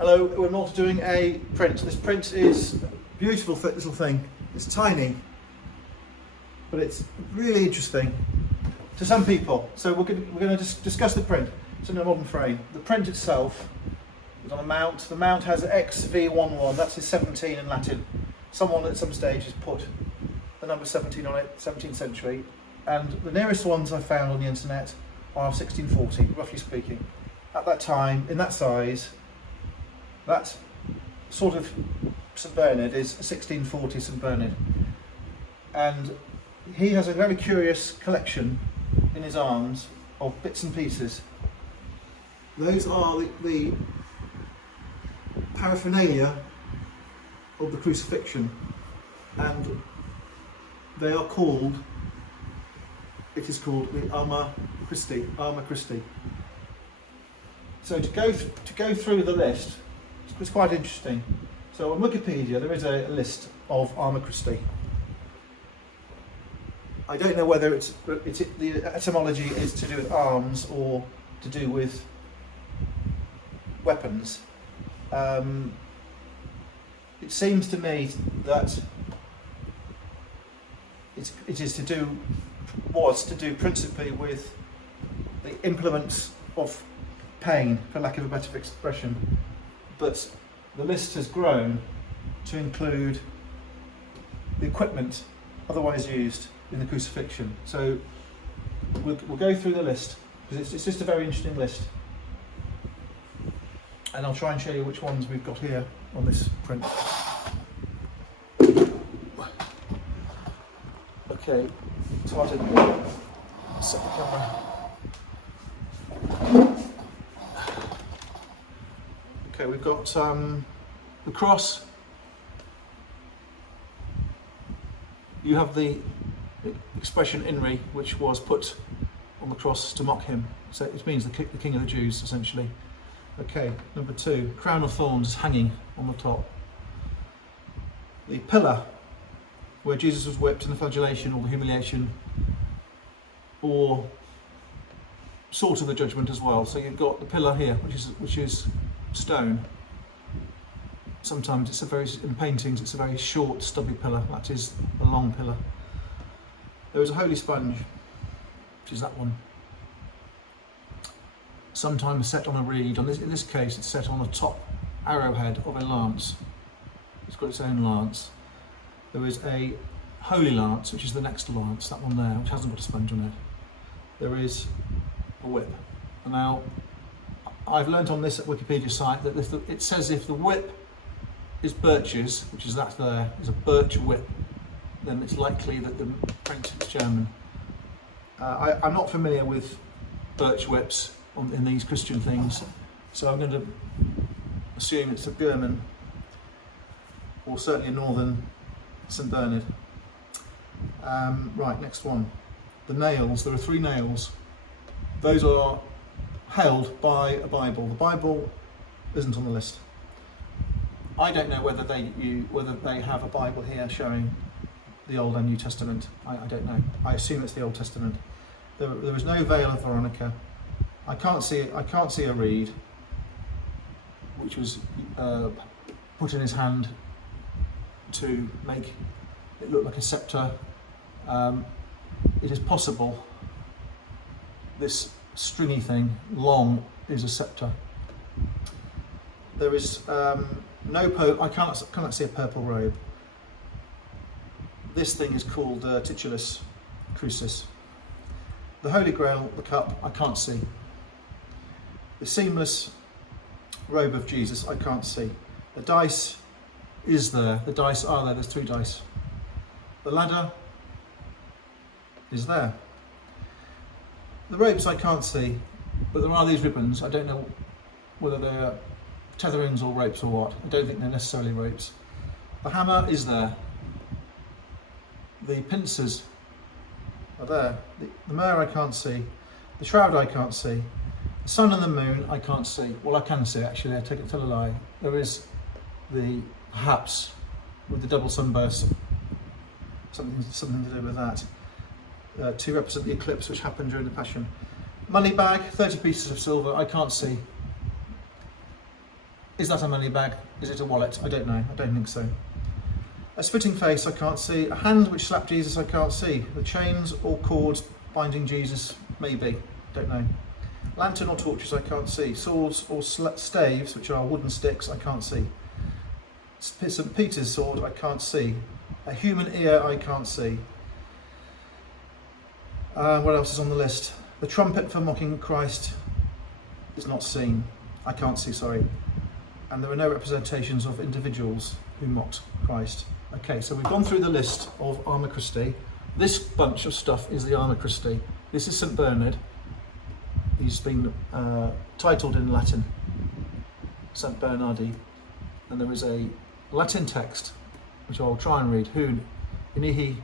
Hello, we're not doing a print. This print is a beautiful little thing. It's tiny, but it's really interesting to some people. So we're going to discuss the print. It's in a modern frame. The print itself is on a mount. The mount has XV11. That's his 17 in Latin. Someone at some stage has put the number 17 on it, 17th century. And the nearest ones I found on the internet are 1640, roughly speaking. At that time, in that size, that sort of St Bernard is a 1640 St Bernard. And he has a very curious collection in his arms of bits and pieces. Those are the paraphernalia of the crucifixion, and they are called, it is called the Arma Christi. So to go through the list, it's quite interesting. So on Wikipedia there is a list of Arma Christi. I don't know whether the etymology is to do with arms or to do with weapons. It seems to me that was to do principally with the implements of pain, for lack of a better expression, but the list has grown to include the equipment otherwise used in the crucifixion. So we'll go through the list because it's just a very interesting list, and I'll try and show you which ones we've got here on this print. Okay, it's hard to set the camera. Okay, we've got the cross. You have the expression "inri," which was put on the cross to mock him. So it means the king of the Jews, essentially. Okay, number 2, crown of thorns is hanging on the top. The pillar, where Jesus was whipped in the flagellation or the humiliation, or sort of the judgment as well. So you've got the pillar here, which is stone. Sometimes in paintings it's a very short, stubby pillar. That is a long pillar. There is a holy sponge, which is that one. Sometimes set on a reed. In this case, it's set on the top arrowhead of a lance. It's got its own lance. There is a holy lance, which is the next lance, that one there, which hasn't got a sponge on it. There is a whip. And now, I've learnt on this Wikipedia site that it says if the whip is birches, which is that there, is a birch whip, then it's likely that the print is German. I'm not familiar with birch whips in these Christian things, so I'm going to assume it's a German, or certainly a northern St Bernard. Right, next one. The nails. There are 3 nails. Those are held by a Bible. The Bible isn't on the list. I don't know whether they have a Bible here showing the Old and New Testament. I don't know. I assume it's the Old Testament. There is no veil of Veronica. I can't see a reed, which was put in his hand to make it look like a scepter. It is possible this stringy thing, long, is a scepter. There is no I cannot see a purple robe. This thing is called titulus crucis. The Holy Grail, the cup, I can't see. The seamless robe of Jesus, I can't see. The dice is there. The dice are there. There's 3 dice. The ladder is there. The ropes I can't see, but there are these ribbons. I don't know whether they're tetherings or ropes or what. I don't think they're necessarily ropes. The hammer is there. The pincers are there. The myrrh I can't see. The shroud I can't see. The sun and the moon I can't see. Well, I can see actually. I tell a lie. There is the perhaps with the double sunburst, something to do with that. To represent the eclipse which happened during the Passion. Money bag, 30 pieces of silver, I can't see. Is that a money bag? Is it a wallet? I don't know. I don't think so. A spitting face, I can't see. A hand which slapped Jesus, I can't see. The chains or cords binding Jesus, maybe. Don't know. Lantern or torches, I can't see. Swords or staves, which are wooden sticks, I can't see. St. Peter's sword, I can't see. A human ear, I can't see. What else is on the list? The trumpet for mocking Christ is not seen. I can't see, sorry. And there are no representations of individuals who mocked Christ. Okay, so we've gone through the list of Arma Christi. This bunch of stuff is the Arma Christi. This is St. Bernard. He's been titled in Latin, St. Bernardi. And there is a Latin text, which I'll try and read. Unihi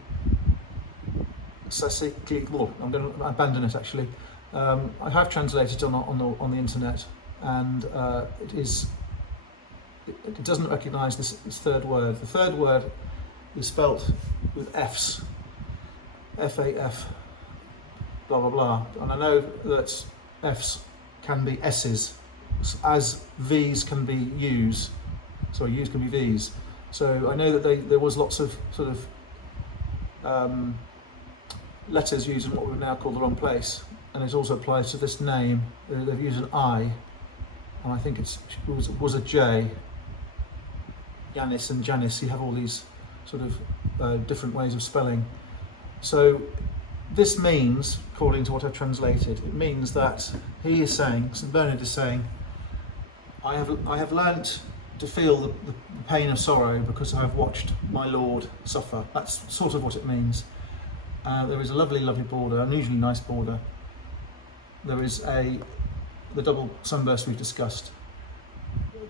I'm going to abandon it actually. I have translated it on the internet, and it doesn't recognise this third word. The third word is spelt with F's, F-A-F, blah blah blah. And I know that F's can be S's, as V's can be U's. Sorry, U's can be V's. So I know that there was lots of sort of letters used in what we would now call the wrong place, and it also applies to this name. They've used an I, and I think it was a J. Yanis and Janice, you have all these sort of different ways of spelling. So this means, according to what I've translated, it means that he is saying, St. Bernard is saying, I have learnt to feel the pain of sorrow because I have watched my Lord suffer. That's sort of what it means. There is a lovely, lovely border, unusually nice border. There is the double sunburst we've discussed.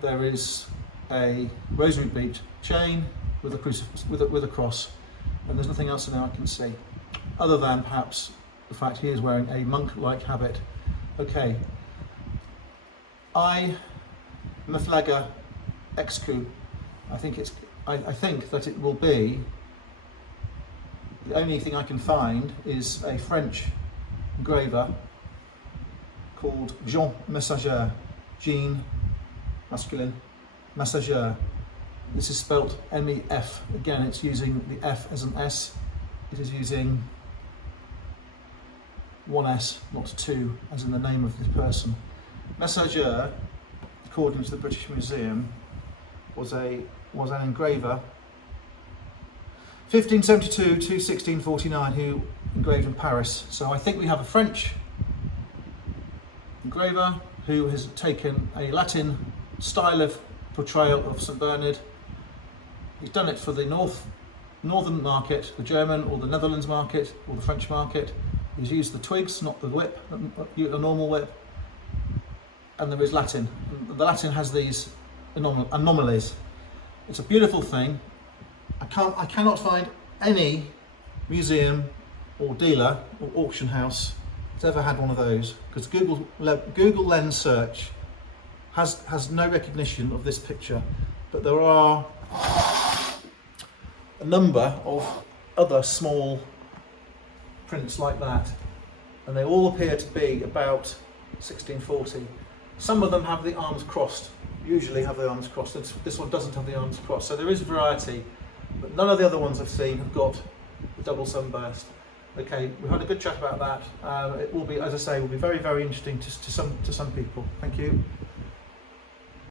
There is a rosary bead chain with a crucifix, with a cross, and there's nothing else in there I can see, other than perhaps the fact he is wearing a monk-like habit. Okay. Maflaga Excu. I think that it will be. The only thing I can find is a French engraver called Jean Messager. Jean, masculine, Messager. This is spelt M-E-F. Again, it's using the F as an S. It is using one S, not two, as in the name of the person. Messager, according to the British Museum, was an engraver 1572 to 1649 who engraved in Paris. So I think we have a French engraver who has taken a Latin style of portrayal of St. Bernard. He's done it for the northern market, the German or the Netherlands market or the French market. He's used the twigs, not the whip, a normal whip. And there is Latin. The Latin has these anomalies. It's a beautiful thing. I cannot find any museum or dealer or auction house that's ever had one of those, because Google Lens search has no recognition of this picture, but there are a number of other small prints like that, and they all appear to be about 1640. Some of them have the arms crossed, usually have the arms crossed. This one doesn't have the arms crossed, so there is variety, but none of the other ones I've seen have got the double sunburst. Okay, we've had a good chat about that. It will be, as I say, will be very, very interesting to some people. Thank you.